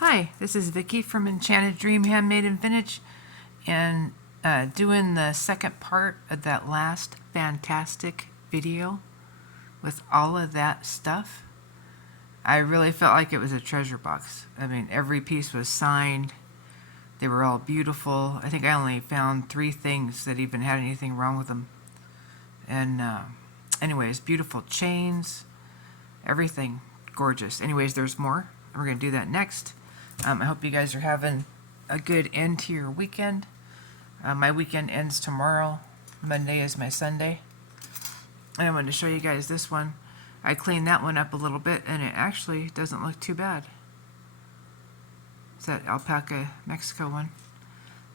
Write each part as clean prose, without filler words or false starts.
Hi, this is Vicky from Enchanted Dream Handmade and Vintage, and doing the second part of that last fantastic video with all of that stuff. I really felt like it was a treasure box. I mean, every piece was signed. They were all beautiful. I think I only found 3 things that even had anything wrong with them. And anyways, beautiful chains, everything gorgeous. Anyways, there's more. We're going to do that next. I hope you guys are having a good end to your weekend. My weekend ends tomorrow. Monday is my Sunday. And I wanted to show you guys this one. I cleaned that one up a little bit, and it actually doesn't look too bad. It's that Alpaca, Mexico one.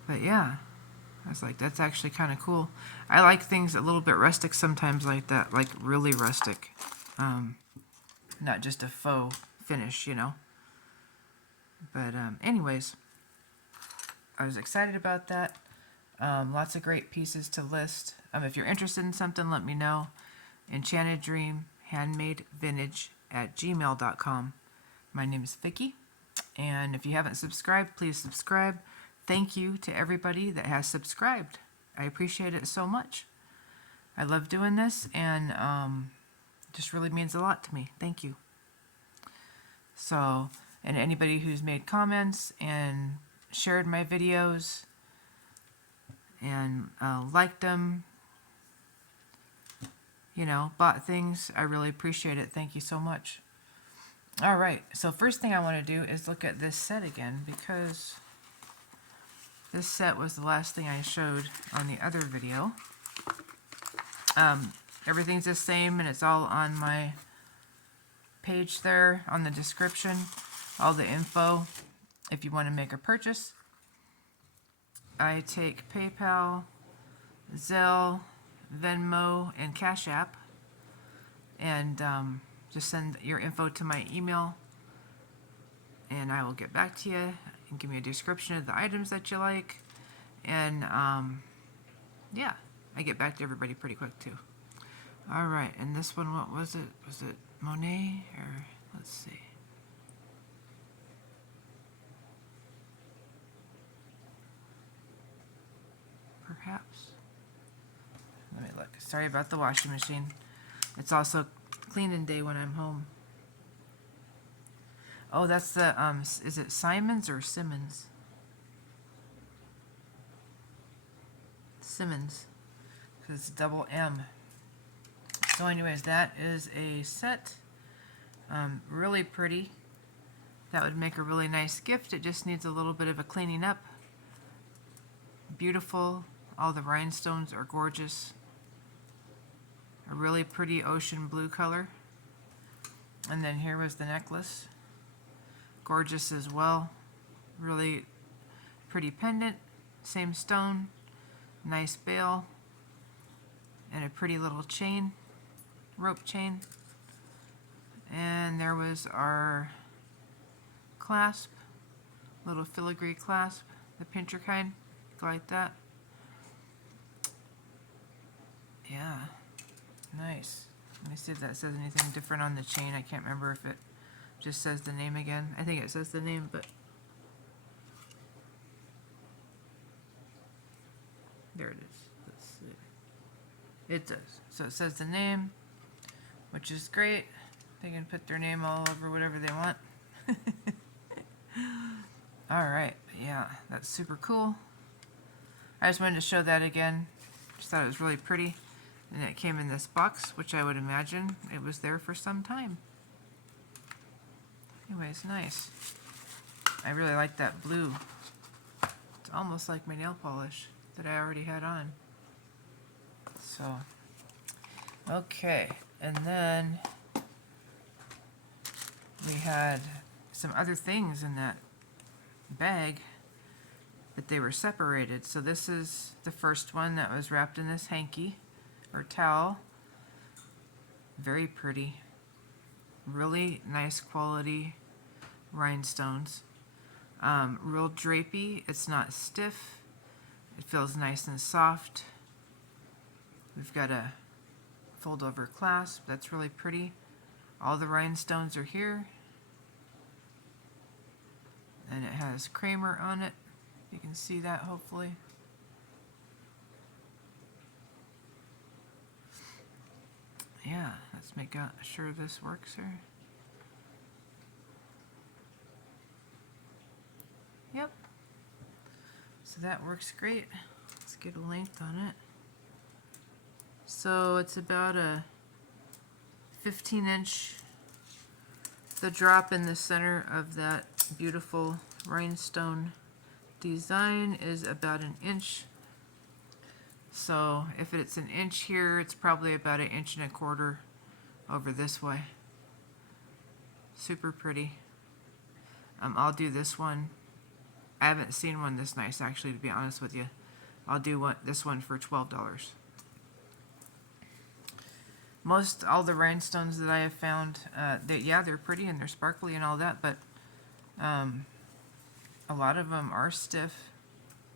But yeah, I was like, that's actually kind of cool. I like things a little bit rustic sometimes like that, like really rustic. Not just a faux finish, you know. But anyways, I was excited about that. Lots of great pieces to list. If you're interested in something, let me know. enchanteddreamhandmadevintage@gmail.com. My name is Vicky, and if you haven't subscribed, please subscribe. Thank you to everybody that has subscribed. I appreciate it so much. I love doing this, and it just really means a lot to me. Thank you. So, and anybody who's made comments and shared my videos and liked them, you know, bought things, I really appreciate it. Thank you so much. All right, so first thing I want to do is look at this set again, because this set was the last thing I showed on the other video. Everything's the same, and it's all on my page there on the description, all the info if you want to make a purchase. I take PayPal, Zelle, Venmo, and Cash App, and just send your info to my email, and I will get back to you and give me a description of the items that you like. And yeah, I get back to everybody pretty quick too. All right, and this one, what was it? Was it Monet, or let's see. Perhaps. Let me look. Sorry about the washing machine. It's also cleaning day when I'm home. Oh, that's the, is it Simons or Simmons? Simmons. Because it's double M. So anyways, that is a set. Really pretty. That would make a really nice gift. It just needs a little bit of a cleaning up. Beautiful. All the rhinestones are gorgeous. A really pretty ocean blue color. And then here was the necklace. Gorgeous as well. Really pretty pendant. Same stone. Nice bail. And a pretty little chain. Rope chain. And there was our clasp. Little filigree clasp. The pincher kind. Go like that. Yeah. Nice. Let me see if that says anything different on the chain. I can't remember if it just says the name again. I think it says the name, but there it is. Let's see. It does. So it says the name, which is great. They can put their name all over whatever they want. Alright, yeah, that's super cool. I just wanted to show that again. Just thought it was really pretty. And it came in this box, which I would imagine it was there for some time. Anyways, nice. I really like that blue. It's almost like my nail polish that I already had on. So, okay. And then we had some other things in that bag, but they were separated. So this is the first one that was wrapped in this hanky or towel. Very pretty. Really nice quality rhinestones. Real drapey. It's not stiff. It feels nice and soft. We've got a fold over clasp. That's really pretty. All the rhinestones are here. has Kramer on it. You can see that hopefully. Yeah, let's make sure this works here. Yep. So that works great. Let's get a length on it. So it's about a 15-inch. The drop in the center of that beautiful rhinestone design is about an inch. So if it's an inch here, it's probably about 1.25 inches over this way. Super pretty. I'll do this one. I haven't seen one this nice, actually, to be honest with you. I'll do this one for $12. All the rhinestones that I have found, they're pretty and they're sparkly and all that, but a lot of them are stiff,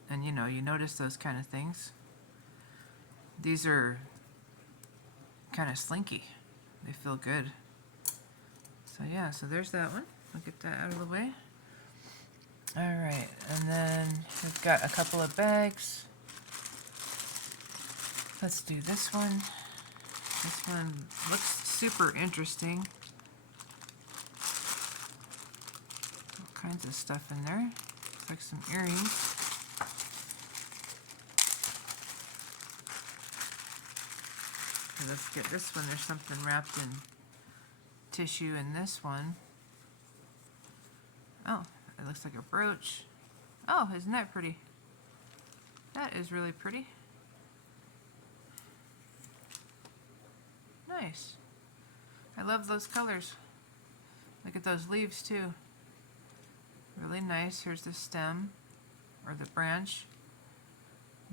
and you notice those kind of things. These are kind of slinky. They feel good. So yeah, so there's that one. I'll get that out of the way. Alright, and then we've got a couple of bags. Let's do this one. This one looks super interesting. All kinds of stuff in there. Looks like some earrings. So let's get this one. There's something wrapped in tissue in this one. Oh, it looks like a brooch. Oh, isn't that pretty? That is really pretty. Nice. I love those colors. Look at those leaves too. Really nice. Here's the stem, or the branch.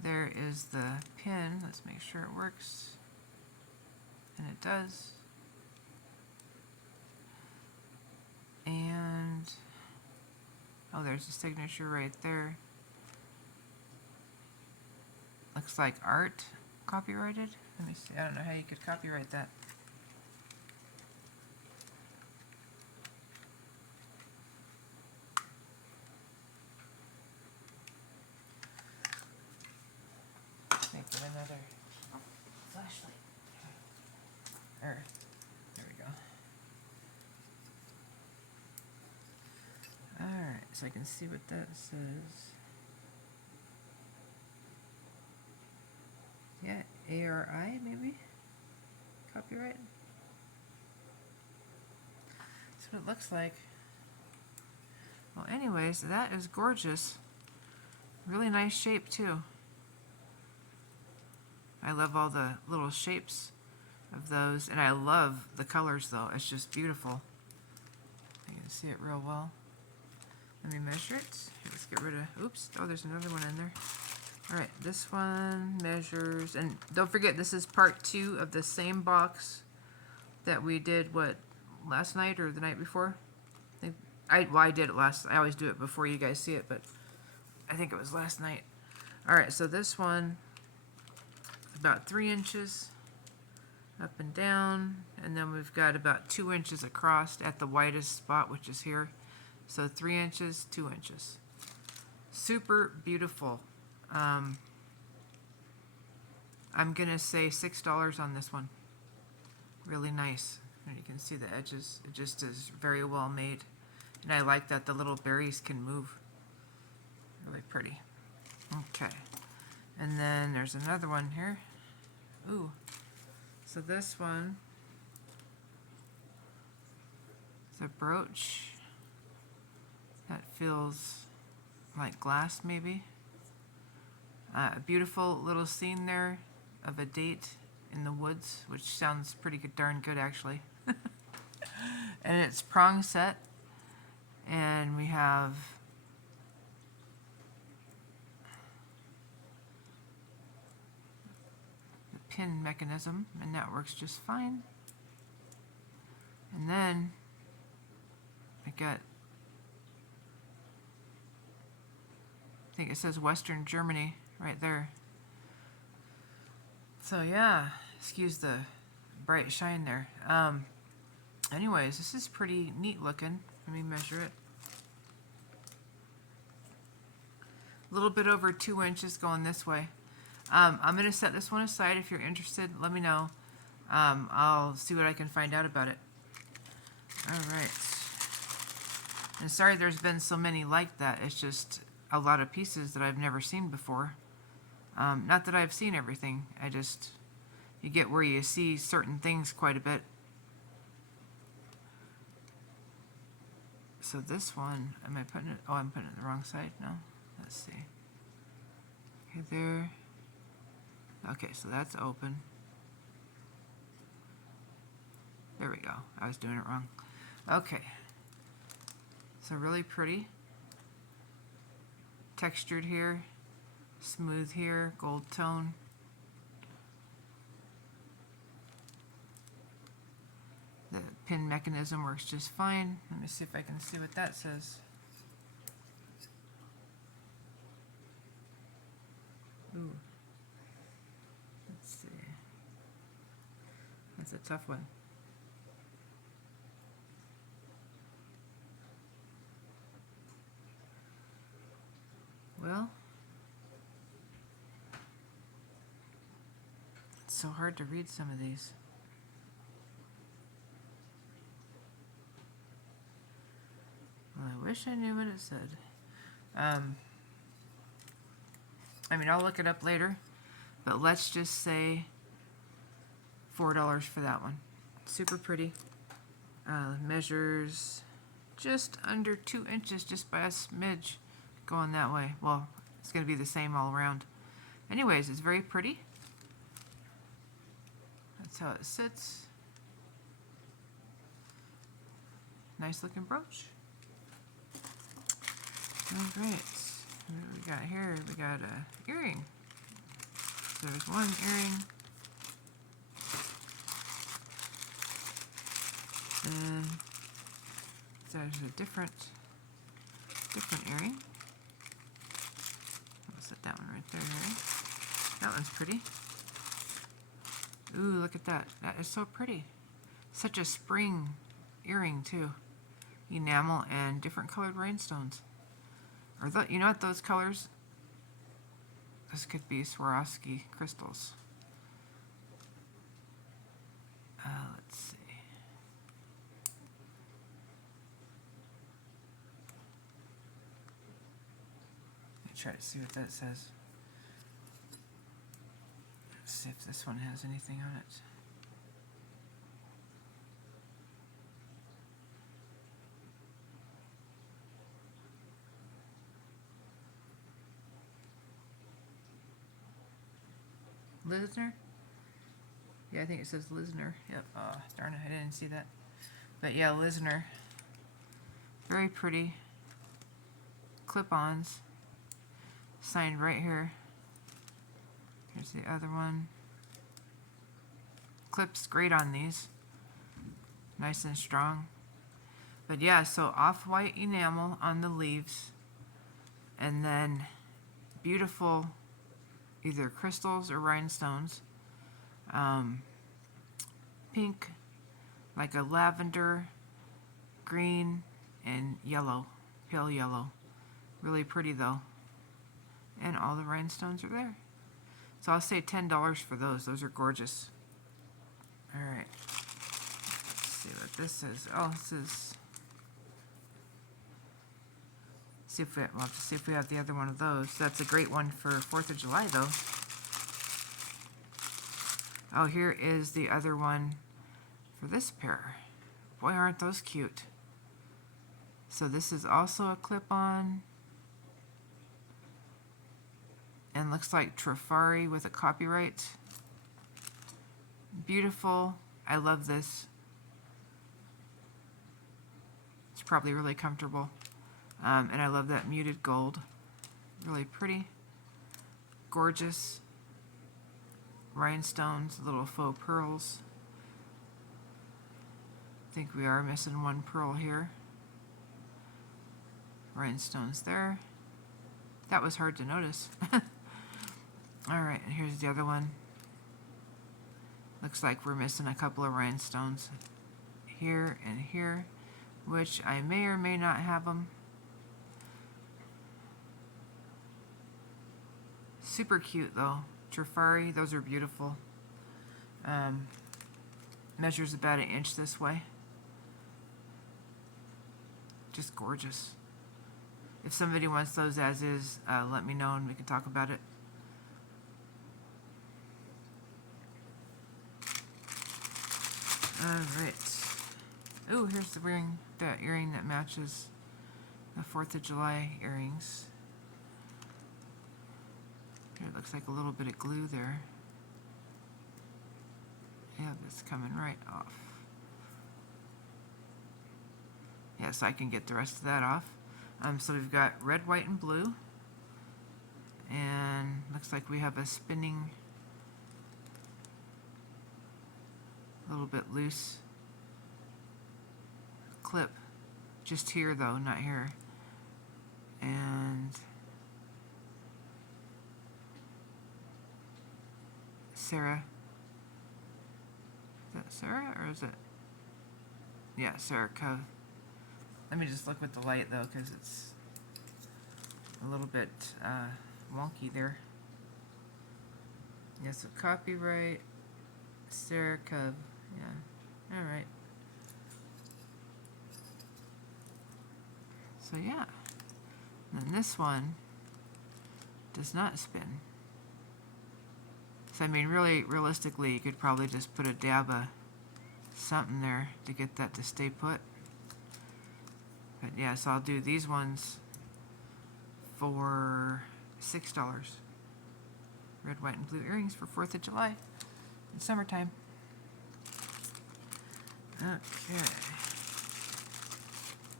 There is the pin. Let's make sure it works. And it does. And oh, there's a signature right there. Looks like art, copyrighted. Let me see. I don't know how you could copyright that. Let me get another flashlight. There we go. Alright, so I can see what that says. Yeah, ARI maybe? Copyright? That's what it looks like. Well, anyways, that is gorgeous. Really nice shape too. I love all the little shapes of those, and I love the colors though. It's just beautiful. You can see it real well. Let me measure it. Let's get rid of, oops, oh, there's another one in there. All right, this one measures, and don't forget, this is part 2 of the same box that we did, last night or the night before? I did it I always do it before you guys see it, but I think it was last night. All right, so this one, about 3 inches up and down, and then we've got about 2 inches across at the widest spot, which is here. So 3 inches, 2 inches. Super beautiful. I'm gonna say $6 on this one. Really nice. And you can see the edges. It just is very well made. And I like that the little berries can move. Really pretty. Okay. And then there's another one here. Ooh. So this one is a brooch that feels like glass maybe. A beautiful little scene there of a date in the woods, which sounds pretty good, darn good actually. And it's prong set, and we have the pin mechanism, and that works just fine. And then I got, I think it says Western Germany right there. So yeah, excuse the bright shine there. Anyways, this is pretty neat looking. Let me measure it. A little bit over 2 inches going this way. I'm going to set this one aside. If you're interested, let me know. I'll see what I can find out about it. All right. And sorry there's been so many like that. It's just a lot of pieces that I've never seen before. Not that I've seen everything. You get where you see certain things quite a bit. So this one, am I putting it? Oh, I'm putting it the wrong side. No. Let's see. Okay, there. Okay, so that's open. There we go. I was doing it wrong. Okay. So really pretty. Textured here. Smooth here. Gold tone. The pin mechanism works just fine. Let me see if I can see what that says. Ooh. Let's see. That's a tough one. Well, it's so hard to read some of these. Well, I wish I knew what it said. I mean, I'll look it up later, but let's just say $4 for that one. Super pretty. Measures just under 2 inches, just by a smidge going that way. Well, it's going to be the same all around. Anyways, it's very pretty. That's how it sits. Nice looking brooch. All right. What do we got here? We got a earring. So there's one earring. And there's a different earring. I'll set that one right there. That one's pretty. Ooh, look at that. That is so pretty. Such a spring earring too. Enamel and different colored rhinestones. Or you know what, those colors? This could be Swarovski crystals. Let's see. Let me try to see what that says. Let's see if this one has anything on it. Lisner? Yeah, I think it says Lisner. Yep. Oh, darn it, I didn't see that. But yeah, Lisner. Very pretty. Clip-ons. Signed right here. Here's the other one. Clips great on these. Nice and strong. But yeah, so off-white enamel on the leaves. And then beautiful either crystals or rhinestones. Pink, like a lavender, green, and yellow, pale yellow. Really pretty though. And all the rhinestones are there. So I'll say $10 for those. Those are gorgeous. All right. Let's see what this is. Oh, this is. We'll have to see if we have the other one of those. That's a great one for 4th of July, though. Oh, here is the other one for this pair. Boy, aren't those cute. So this is also a clip-on. And looks like Trifari with a copyright. Beautiful. I love this. It's probably really comfortable. And I love that muted gold. Really pretty. Gorgeous. Rhinestones, little faux pearls. I think we are missing one pearl here. Rhinestones there. That was hard to notice. Alright, and here's the other one. Looks like we're missing a couple of rhinestones here and here, which I may or may not have them. Super cute though. Trifari, those are beautiful. Measures about 1 inch this way. Just gorgeous. If somebody wants those as is, let me know and we can talk about it. Alright. Oh, here's the earring that matches the 4th of July earrings. Here, it looks like a little bit of glue there. Yeah, that's coming right off. Yeah, so I can get the rest of that off. So we've got red, white, and blue. And looks like we have a spinning, a little bit loose clip. Just here though, not here. And Sarah. Is that Sarah or is it? Yeah, Sarah Cove. Let me just look with the light though, because it's a little bit wonky there. Yeah, so copyright Sarah Cove. Yeah, alright. So yeah, and then this one does not spin. So I mean, really, realistically, you could probably just put a dab of something there to get that to stay put. But yeah, so I'll do these ones for $6. Red, white, and blue earrings for 4th of July in summertime. Okay.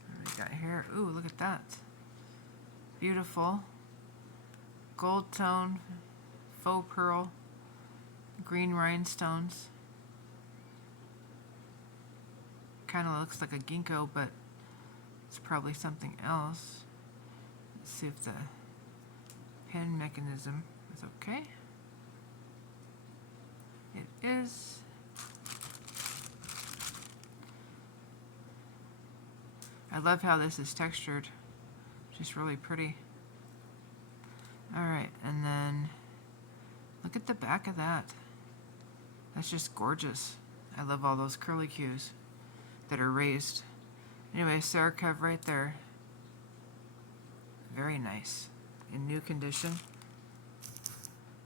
What do we got here? Ooh, look at that. Beautiful. Gold tone, faux pearl, green rhinestones. Kind of looks like a ginkgo, but it's probably something else. Let's see if the pin mechanism is okay. It is. I love how this is textured. Just really pretty. Alright, and then look at the back of that. That's just gorgeous. I love all those curly cues that are raised. Anyway, Sarah Cove right there. Very nice. In new condition.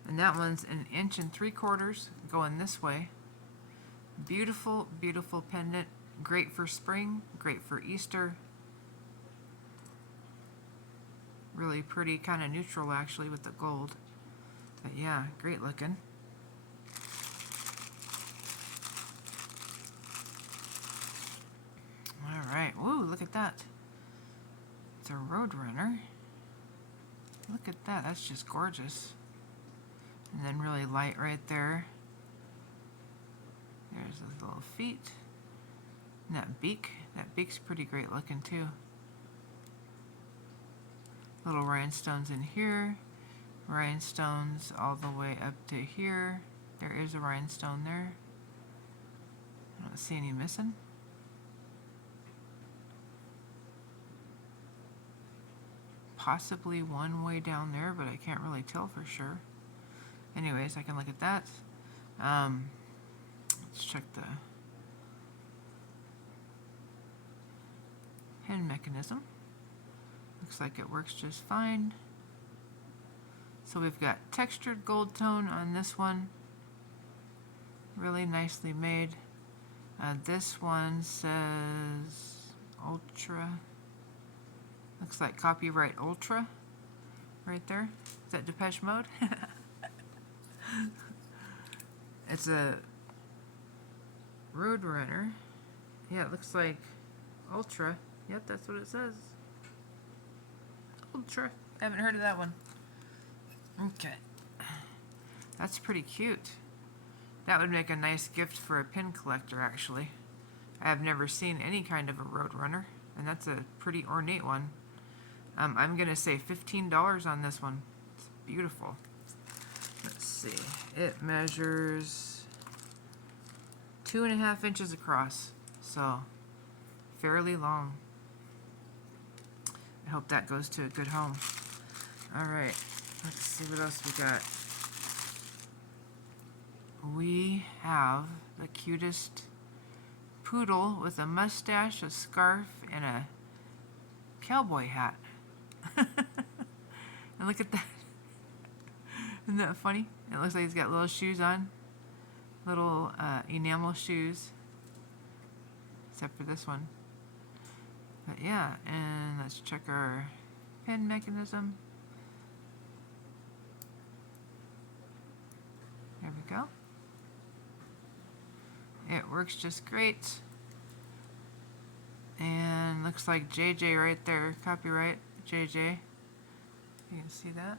And that one's 1 3/4 inches going this way. Beautiful, beautiful pendant. Great for spring, great for Easter. Really pretty, kind of neutral actually with the gold. But yeah, great looking. Alright, woo, look at that. It's a Roadrunner. Look at that, that's just gorgeous. And then really light right there. There's those little feet. And that beak's pretty great looking too. Little rhinestones in here. Rhinestones all the way up to here. There is a rhinestone there. I don't see any missing. Possibly one way down there, but I can't really tell for sure. Anyways, I can look at that. Let's check the pin mechanism. Looks like it works just fine. So we've got textured gold tone on this one. Really nicely made. This one says Ultra. Looks like copyright Ultra right there. Is that Depeche Mode? It's a Roadrunner. Yeah, it looks like Ultra. Yep, that's what it says. Ultra. I haven't heard of that one. Okay. That's pretty cute. That would make a nice gift for a pin collector, actually. I have never seen any kind of a Roadrunner, and that's a pretty ornate one. I'm going to say $15 on this one. It's beautiful. Let's see. It measures 2.5 inches across, so fairly long. I hope that goes to a good home. Alright, Let's see what else we got. We have the cutest poodle with a mustache, a scarf, and a cowboy hat. And look at that. Isn't that funny? It looks like he's got little shoes on. Little enamel shoes. Except for this one. But yeah, and let's check our pin mechanism. There we go. It works just great. And looks like JJ right there. Copyright JJ. You can see that.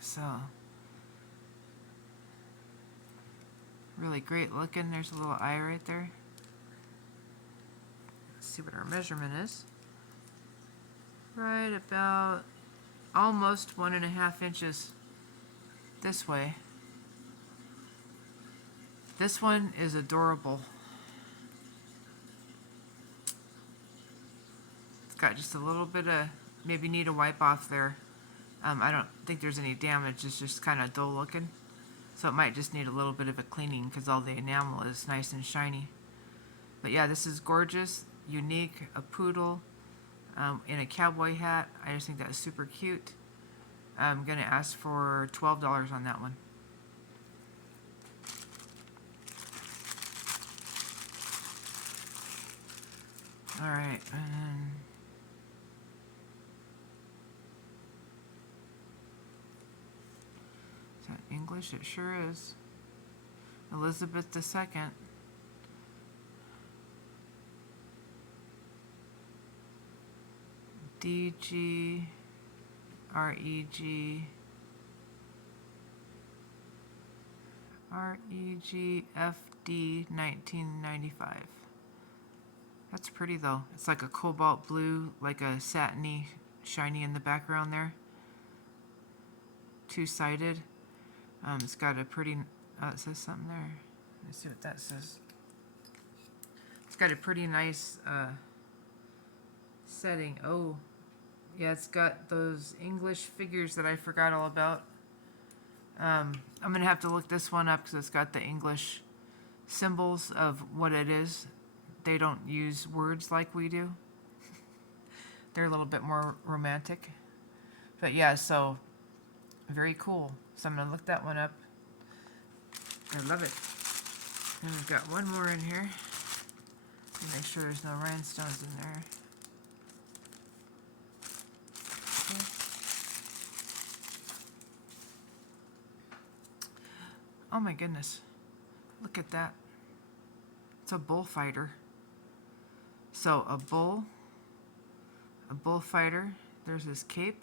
So, really great looking. There's a little eye right there. Let's see what our measurement is. Right about almost 1.5 inches this way. This one is adorable. It's got just a little bit of, maybe need a wipe off there. I don't think there's any damage, it's just kind of dull looking. So it might just need a little bit of a cleaning because all the enamel is nice and shiny. But yeah, this is gorgeous, unique, a poodle in a cowboy hat. I just think that's super cute. I'm going to ask for $12 on that one. Alright, is that English? It sure is. Elizabeth II. DG REG FD 1995. That's pretty though. It's like a cobalt blue, like a satiny, shiny in the background there. Two-sided. It's got a pretty, it says something there. Let's see what that says. It's got a pretty nice setting. Oh, yeah, it's got those English figures that I forgot all about. I'm going to have to look this one up because it's got the English symbols of what it is. They don't use words like we do. They're a little bit more romantic. But yeah, so very cool. So I'm going to look that one up. I love it. And we've got one more in here. Make sure there's no rhinestones in there. Okay. Oh my goodness. Look at that. It's a bullfighter. So a bullfighter. There's his cape,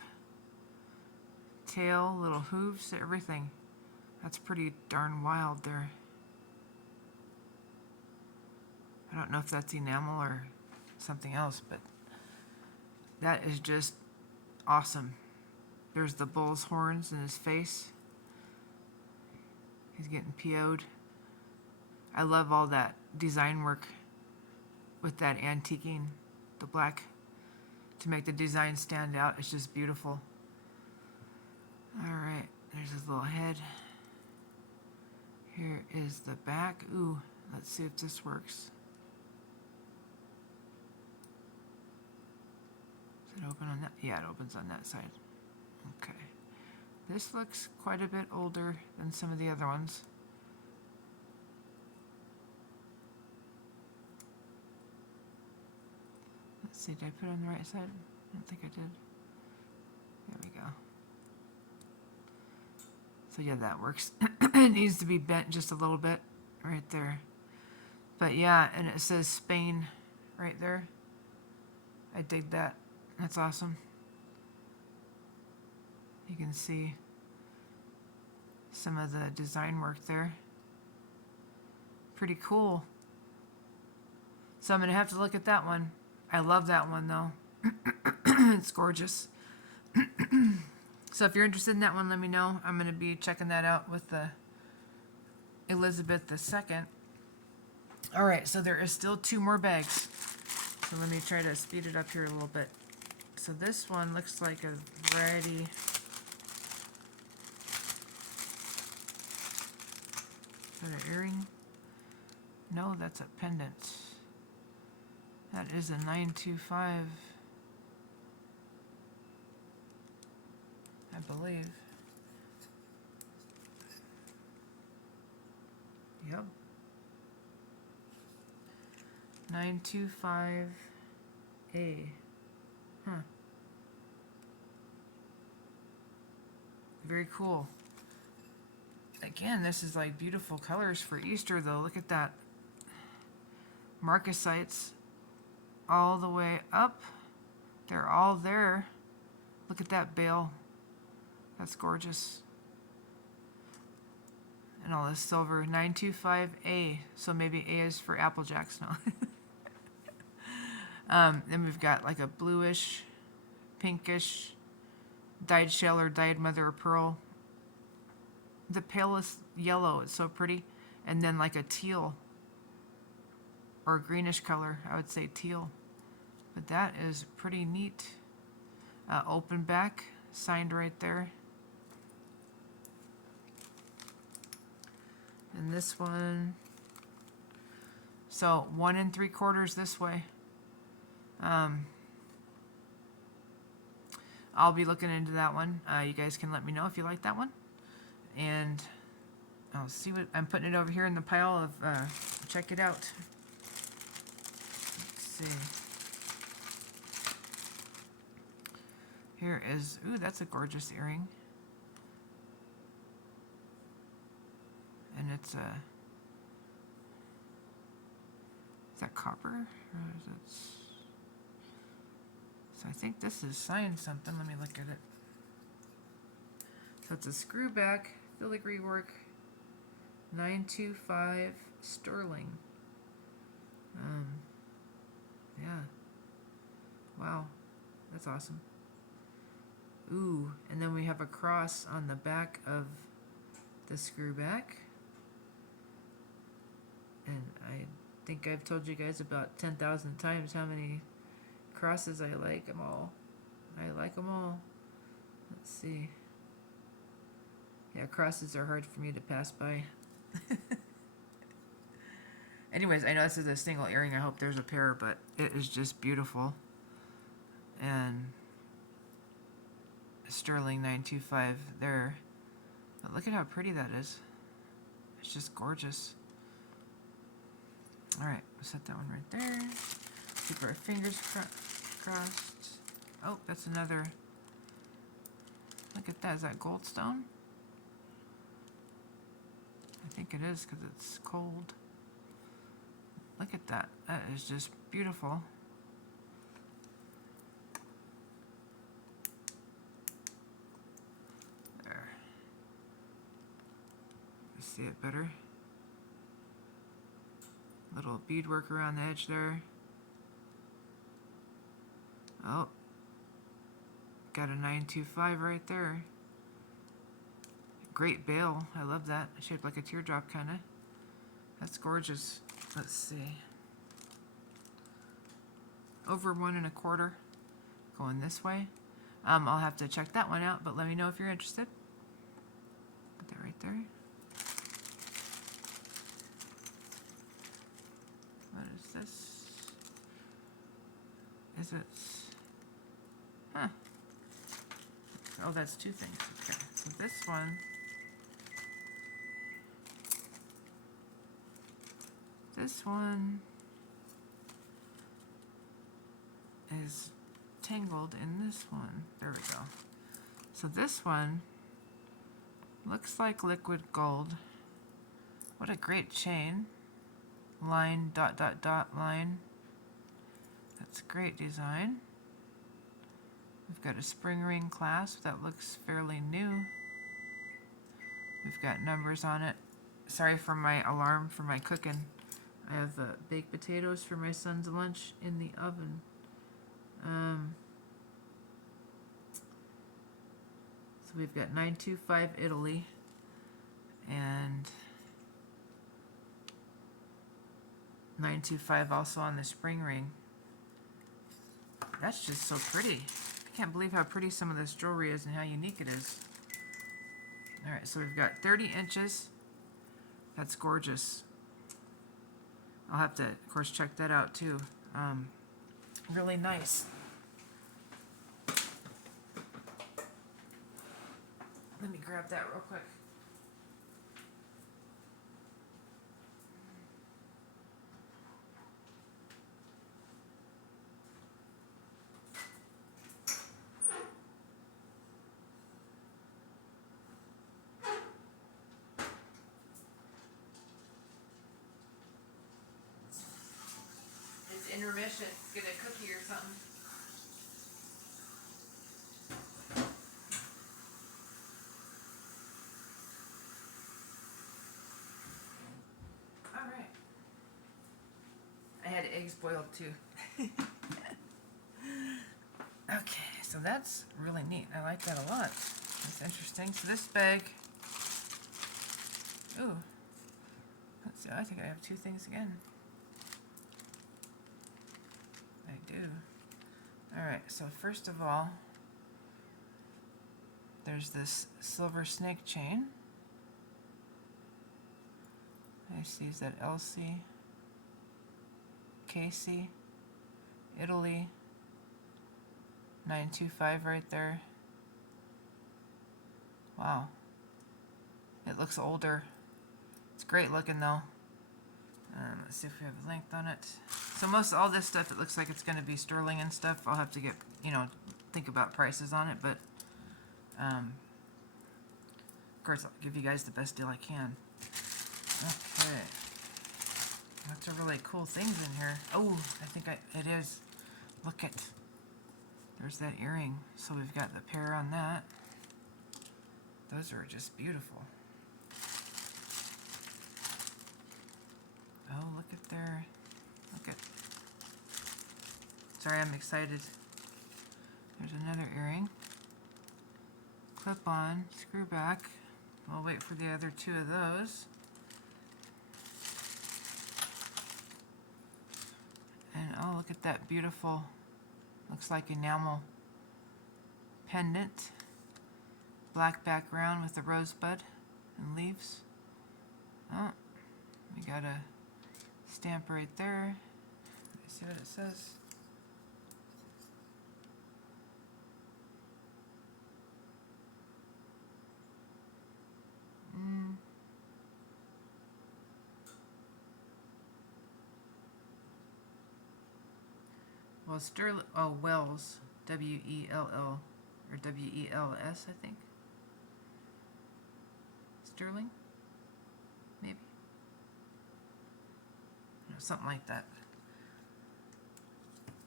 tail, little hooves, everything. That's pretty darn wild there. I don't know if that's enamel or something else, but that is just awesome. There's the bull's horns in his face. He's getting PO'd. I love all that design work with that antiquing, the black, to make the design stand out. It's just beautiful. Alright, there's his little head. Here is the back. Ooh, let's see if this works. Does it open on that? Yeah, it opens on that side. Okay. This looks quite a bit older than some of the other ones. Let's see, did I put it on the right side? I don't think I did. There we go. So yeah, that works. It needs to be bent just a little bit right there. But yeah, and it says Spain right there. I dig that. That's awesome. You can see some of the design work there. Pretty cool. So I'm going to have to look at that one. I love that one though. It's gorgeous. So if you're interested in that one, let me know. I'm going to be checking that out with the Elizabeth II. Alright, so there is still 2 more bags. So let me try to speed it up here a little bit. So this one looks like a variety. Is that an earring? No, that's a pendant. That is a 925, I believe. Yep. 925A. Huh. Very cool. Again, this is like beautiful colors for Easter though. Look at that. Marcasites all the way up. They're all there. Look at that bale. That's gorgeous. And all this silver. 925A. So maybe A is for Apple Jacks now. Then we've got like a bluish, pinkish, dyed shell or dyed mother of pearl. The palest yellow, it's so pretty. And then like a teal or greenish color, I would say teal. But that is pretty neat. Open back, signed right there. And this one, so 1 3/4 this way. I'll be looking into that one. You guys can let me know if you like that one. And I'll see what, I'm putting it over here in the pile of, check it out. Let's see. Here is, ooh, that's a gorgeous earring. And it's a, is that copper? Or is it, so I think this is signed something. Let me look at it. So it's a screw back, filigree work, 925 sterling. Yeah. Wow. That's awesome. Ooh, and then we have a cross on the back of the screw back. And I think I've told you guys about 10,000 times how many crosses I like them all. I like them all. Let's see. Yeah, crosses are hard for me to pass by. Anyways, I know this is a single earring. I hope there's a pair, but it is just beautiful. And sterling 925 there. But look at how pretty that is. It's just gorgeous. All right, we'll set that one right there. Keep our fingers crossed. Oh, that's another. Look at that. Is that goldstone? I think it is because it's cold. Look at that. That is just beautiful. There. Let's see it better. Little beadwork around the edge there. Oh. Got a 925 right there. Great bale. I love that. Shaped like a teardrop, kind of. That's gorgeous. Let's see. Over 1 1/4. Going this way. I'll have to check that one out, but let me know if you're interested. Put that right there. What is this? Is it? Huh. Oh, that's 2 things. Okay. So this one. This one is tangled in this one. There we go. So this one looks like liquid gold. What a great chain. Line, dot, dot, dot, line. That's great design. We've got a spring ring clasp that looks fairly new. We've got numbers on it. Sorry for my alarm for my cooking. I have baked potatoes for my son's lunch in the oven. So we've got 925 Italy and 925 also on the spring ring. That's just so pretty. Can't believe how pretty some of this jewelry is and how unique it is. Alright, so we've got 30 inches. That's gorgeous. I'll have to, of course, check that out too. Really nice. Let me grab that real quick. It's intermission. Get a cookie or something. All right. I had eggs boiled too. Okay, so that's really neat. I like that a lot. That's interesting. So this bag. Ooh. Let's see. I think I have two things again. I do. Alright, so first of all, there's this silver snake chain. I see, is that LC? KC? Italy? 925 right there. Wow. It looks older. It's great looking though. Let's see if we have a length on it. So most all this stuff, it looks like it's going to be sterling and stuff. I'll have to get, think about prices on it, but of course I'll give you guys the best deal I can. Okay. Lots of really cool things in here. Oh, I think it is. Look at. There's that earring. So we've got the pair on that. Those are just beautiful. Oh, look at there. Look at. Sorry, I'm excited. There's another earring. Clip on, screw back. We'll wait for the other two of those. And oh, look at that beautiful, looks like enamel pendant. Black background with the rosebud and leaves. Oh, we got a stamp right there. Let me see what it says. Well, Sterling, oh, Wells, W-E-L-L, or W-E-L-S, I think. Sterling? Maybe? No, something like that.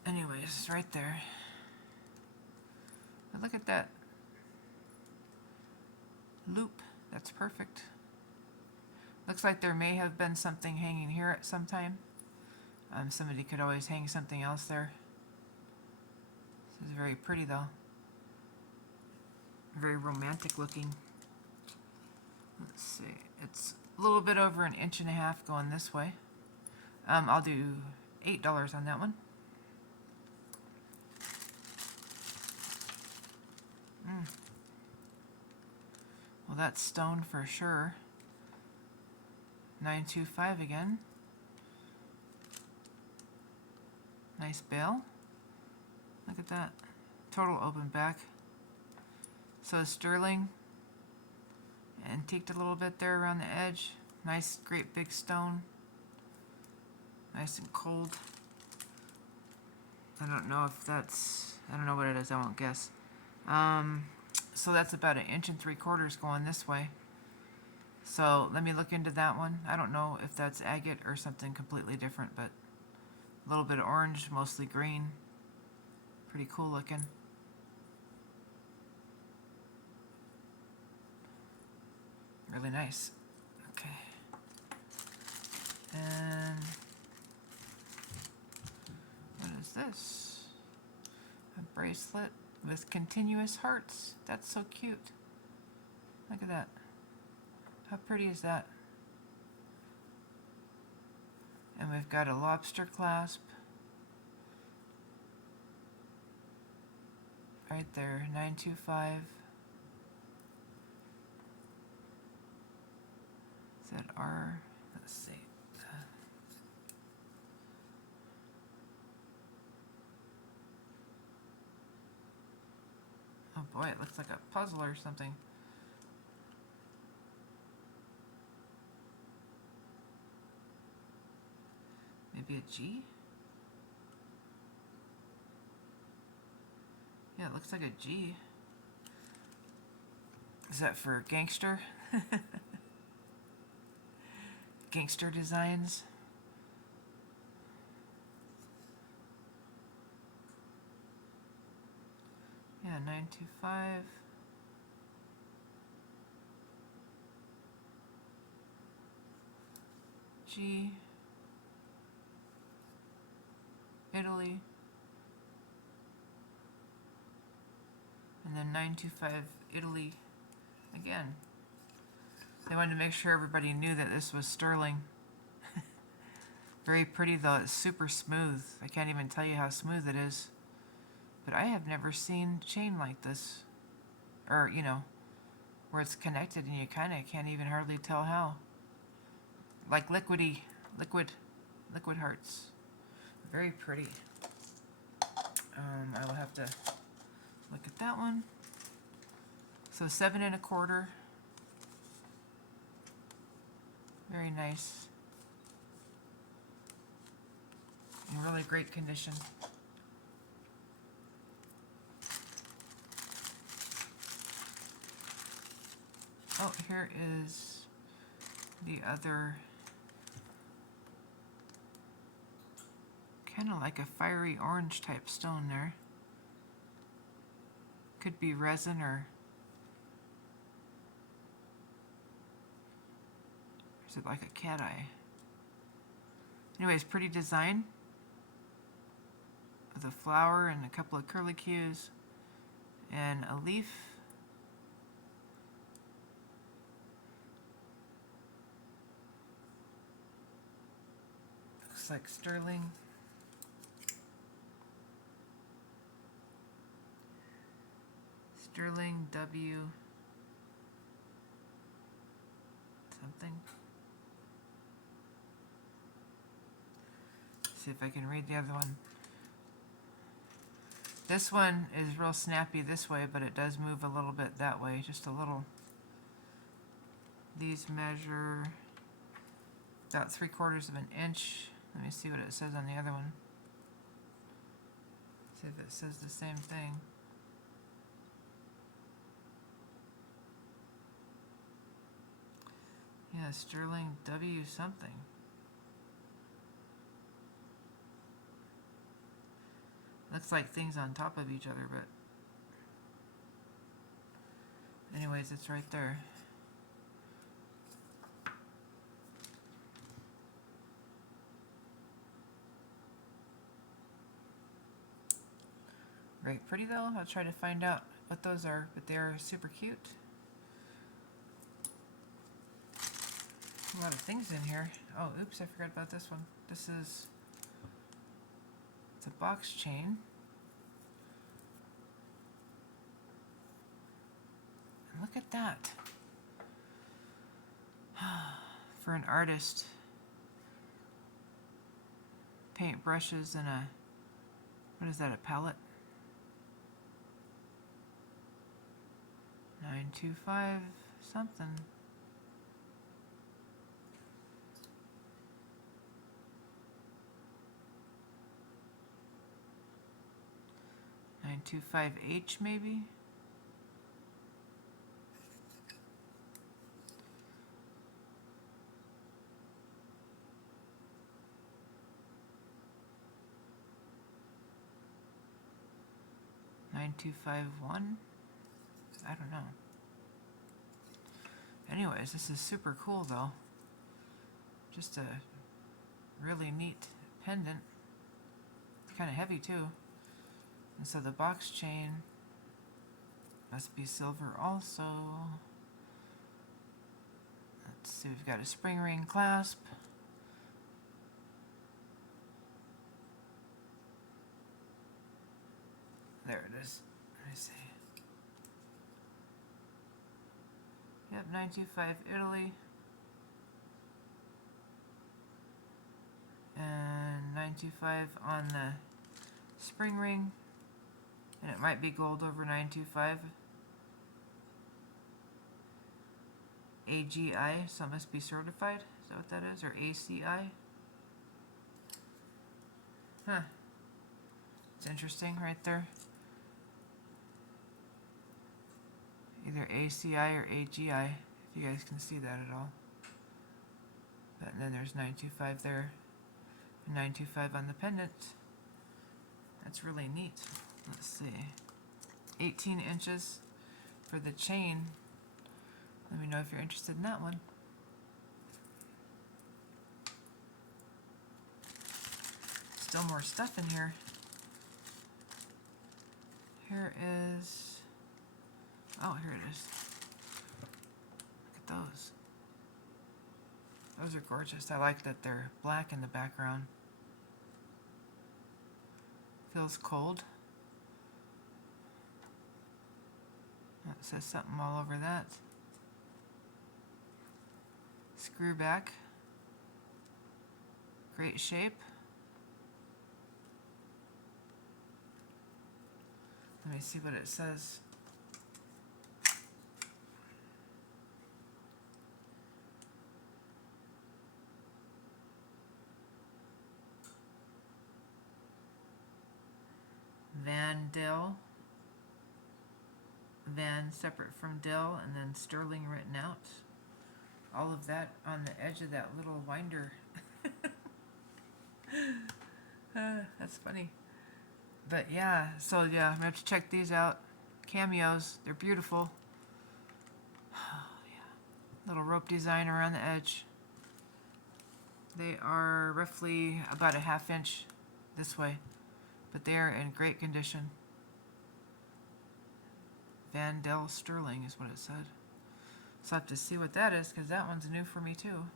Anyways, it's right there. But look at that loop. That's perfect. Looks like there may have been something hanging here at some time. Somebody could always hang something else there. This is very pretty though. Very romantic looking. Let's see. It's a little bit over 1.5 inches going this way. I'll do $8 on that one. Well, that's stone for sure. 925 again. Nice bail. Look at that. Total open back. So sterling. Antiqued a little bit there around the edge. Nice, great big stone. Nice and cold. I don't know if that's, I don't know what it is, I won't guess. So that's about 1.75 inches going this way. So let me look into that one. I don't know if that's agate or something completely different, but a little bit of orange, mostly green. Pretty cool looking. Really nice. Okay. And what is this? A bracelet with continuous hearts. That's so cute. Look at that. How pretty is that? And we've got a lobster clasp right there, 925. Is that R? Let's see. Oh boy, it looks like a puzzle or something. Maybe a G? Yeah, it looks like a G. Is that for gangster? Gangster designs? Yeah, 925. G. Italy. And then 925 Italy again. They wanted to make sure everybody knew that this was sterling. Very pretty though, it's super smooth. I can't even tell you how smooth it is. But I have never seen chain like this. Or, you know, where it's connected and you kind of can't even hardly tell how. Like liquid hearts. Very pretty. I will have to look at that one. So 7 1/4. Very nice. In really great condition. Oh, here is the other, kind of like a fiery orange type stone there. Could be resin or is it like a cat eye? Anyways, pretty design with a flower and a couple of curlicues and a leaf. Looks like sterling. Sterling W something. See if I can read the other one. This one is real snappy this way, but it does move a little bit that way, just a little. These measure about 3/4 of an inch. Let me see what it says on the other one. See if it says the same thing. Yeah, sterling W something. Looks like things on top of each other, but anyways, it's right there. Very pretty though. I'll try to find out what those are, but they're super cute. A lot of things in here. Oh, oops, I forgot about this one. This is, it's a box chain. And look at that. For an artist. Paint brushes and a, what is that, a palette? 925 something. $925H maybe? $925.1? I don't know. Anyways, this is super cool though. Just a really neat pendant. It's kind of heavy too. And so the box chain must be silver also. Let's see, we've got a spring ring clasp. There it is. Let me see. Yep, 925 Italy. And 925 on the spring ring. And it might be gold over 925. AGI, so it must be certified. Is that what that is? Or ACI? Huh. It's interesting right there. Either ACI or AGI, if you guys can see that at all. But then there's 925 there. And 925 on the pendant. That's really neat. Let's see. 18 inches for the chain. Let me know if you're interested in that one. Still more stuff in here. Here is, oh, here it is. Look at those. Those are gorgeous. I like that they're black in the background. Feels cold. It says something all over that. Screw back. Great shape. Let me see what it says. Van Dill. Van separate from Dill, and then Sterling written out. All of that on the edge of that little winder. That's funny. But yeah, so yeah, I'm gonna have to check these out. Cameos, they're beautiful. Oh, yeah. Little rope design around the edge. They are roughly about a 1/2 inch this way, but they are in great condition. Van Del Sterling is what it said. So I have to see what that is, because that one's new for me too.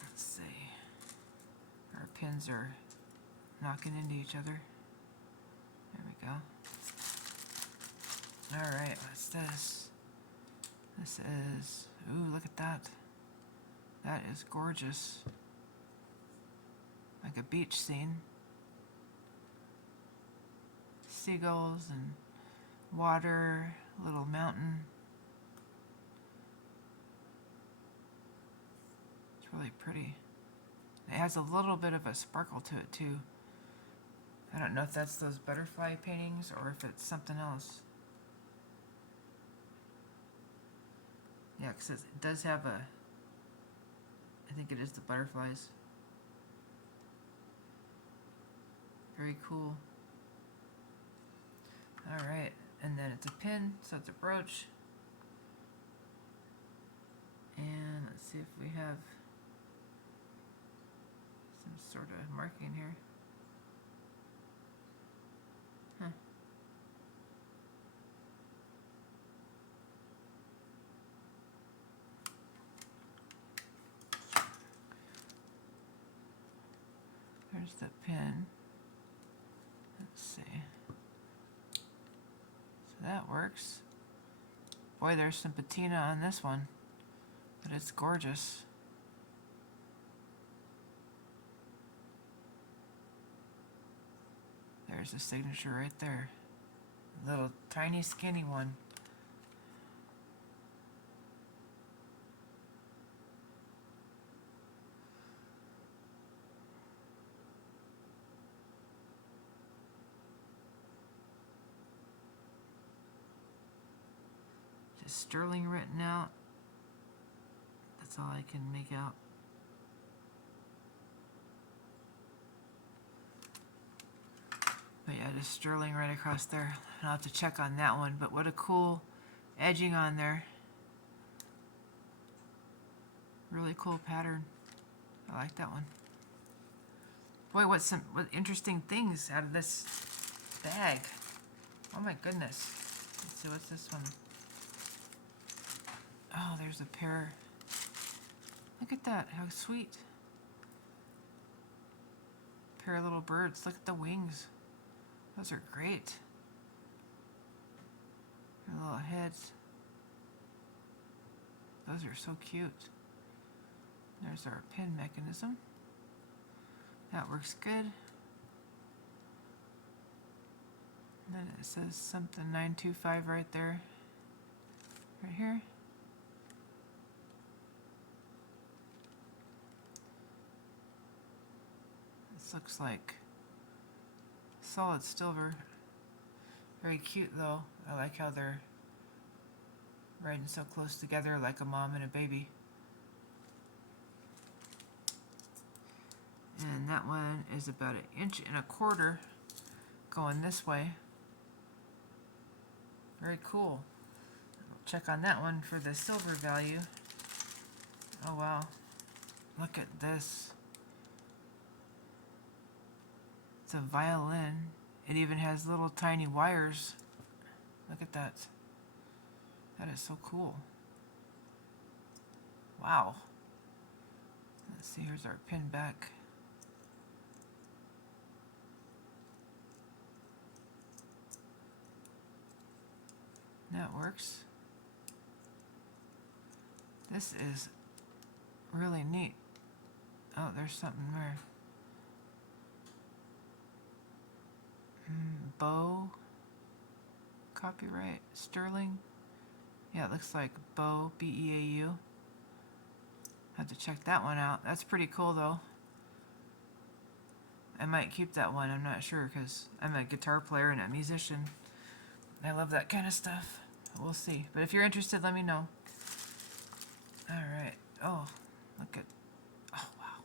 Let's see. Our pins are knocking into each other. There we go. Alright, what's this? This is, ooh, look at that. That is gorgeous. Like a beach scene. Seagulls and water, little mountain. It's really pretty. It has a little bit of a sparkle to it too. I don't know if that's those butterfly paintings or if it's something else. Yeah, because it does have a, I think it is the butterflies. Very cool. Alright, and then it's a pin, so it's a brooch. And let's see if we have some sort of marking here. Huh. There's the pin. Let's see. So that works. Boy, there's some patina on this one, but it's gorgeous. There's the signature right there. Little tiny skinny one. Just Sterling written out. That's all I can make out. But yeah, just Sterling right across there. I'll have to check on that one, but what a cool edging on there. Really cool pattern. I like that one. Boy, what interesting things out of this bag. Oh my goodness. Let's see, what's this one? Oh, there's a pair. Look at that, how sweet. Pair of little birds. Look at the wings. Those are great. Their little heads. Those are so cute. There's our pin mechanism. That works good. And then it says something 925 right there. Right here. This looks like solid silver. Very cute though. I like how they're riding so close together like a mom and a baby. And that one is about 1.25 inches going this way. Very cool. I'll check on that one for the silver value. Oh wow. Look at this. It's a violin. It even has little tiny wires. Look at that. That is so cool. Wow. Let's see, here's our pin back. That works. This is really neat. Oh, there's something there. Bow. Copyright. Sterling. Yeah, it looks like Bow. B-E-A-U. Have to check that one out. That's pretty cool though. I might keep that one. I'm not sure because I'm a guitar player and a musician. I love that kind of stuff. We'll see. But if you're interested, let me know. Alright. Oh, look at... Oh, wow.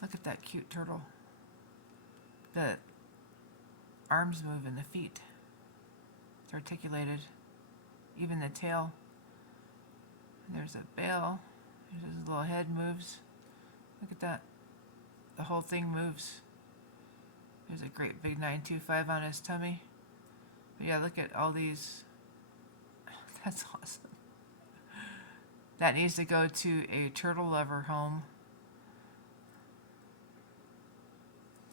Look at that cute turtle. The arms move and the feet. It's articulated. Even the tail. There's a bell. His little head moves. Look at that. The whole thing moves. There's a great big 925 on his tummy. But yeah, look at all these. That's awesome. That needs to go to a turtle lover home.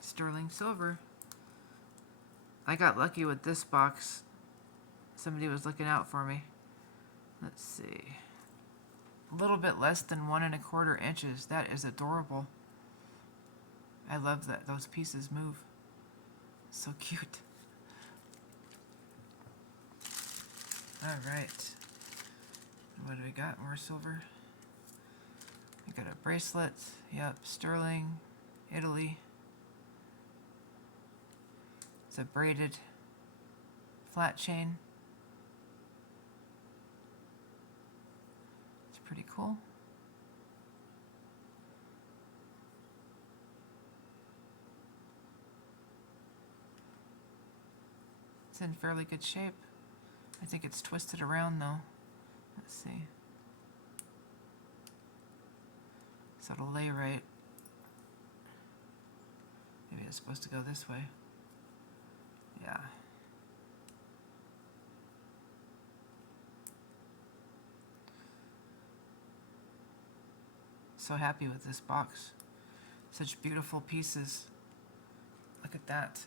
Sterling silver. I got lucky with this box. Somebody was looking out for me. Let's see. A little bit less than 1.25 inches. That is adorable. I love that those pieces move. So cute. Alright. What do we got? More silver. We got a bracelet. Yep, sterling, Italy. It's a braided flat chain. It's pretty cool. It's in fairly good shape. I think it's twisted around though. Let's see. So it'll lay right. Maybe it's supposed to go this way. Yeah. So happy with this box. Such beautiful pieces. Look at that.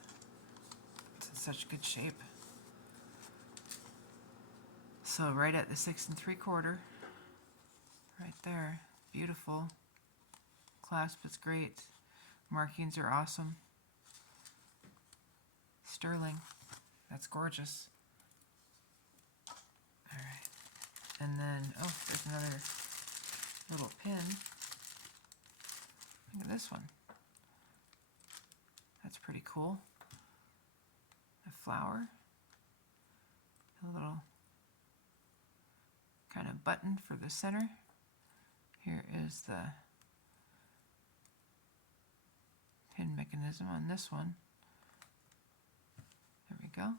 It's in such good shape. So right at the 6 3/4. Right there. Beautiful. Clasp is great. Markings are awesome. Sterling. That's gorgeous. Alright. And then, oh, there's another little pin. Look at this one. That's pretty cool. A flower. A little kind of button for the center. Here is the pin mechanism on this one. There we go.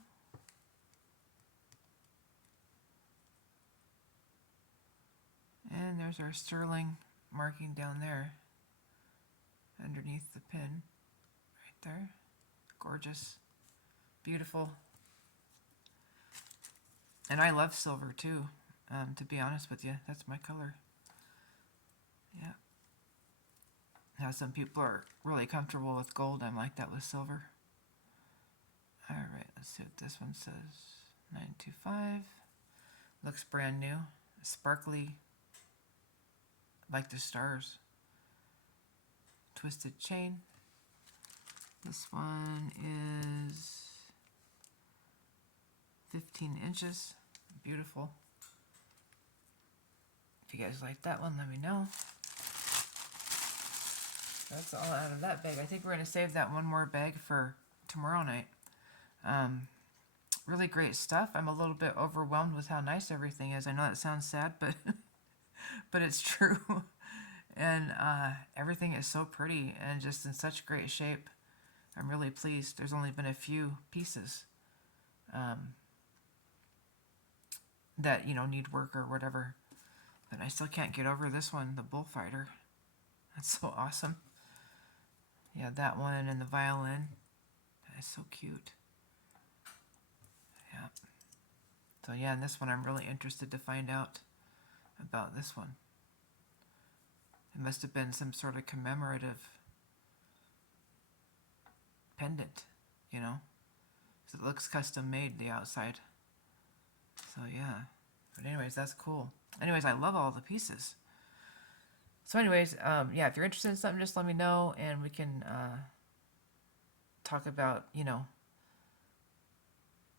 And there's our sterling marking down there underneath the pin. Right there. Gorgeous. Beautiful. And I love silver too, to be honest with you. That's my color. Yeah. Now some people are really comfortable with gold. I'm like that with silver. Alright, let's see what this one says. 925. Looks brand new. Sparkly, like the stars. Twisted chain. This one is 15 inches. Beautiful. If you guys like that one, let me know. That's all out of that bag. I think we're going to save that one more bag for tomorrow night. Really great stuff. I'm a little bit overwhelmed with how nice everything is. I know that sounds sad, but but it's true. And everything is so pretty and just in such great shape. I'm really pleased. There's only been a few pieces that, you know, need work or whatever. But I still can't get over this one, the bullfighter. That's so awesome. Yeah, that one and the violin. That is so cute. Yeah. So yeah, and this one I'm really interested to find out about this one. It must have been some sort of commemorative pendant, you know. So it looks custom made, the outside. So yeah. But anyways, that's cool. Anyways, I love all the pieces. So anyways, yeah, if you're interested in something, just let me know and we can talk about, you know,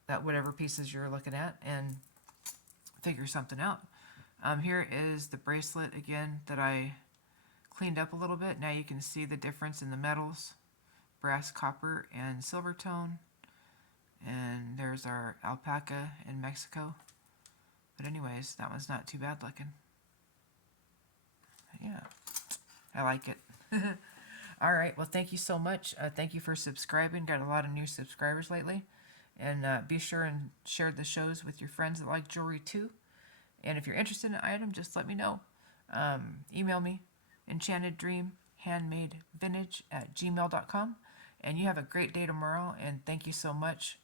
that whatever pieces you're looking at and figure something out. Here is the bracelet again that I cleaned up a little bit. Now you can see the difference in the metals, brass, copper, and silver tone. And there's our alpaca in Mexico. But anyways, that one's not too bad looking. Yeah, I like it. All right, well, thank you so much. Thank you for subscribing. Got a lot of new subscribers lately. And be sure and share the shows with your friends that like jewelry too. And if you're interested in an item, just let me know. Email me, enchanteddreamhandmadevintage@gmail.com. And you have a great day tomorrow, and thank you so much.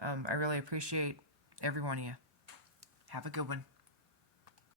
I really appreciate every one of you. Have a good one.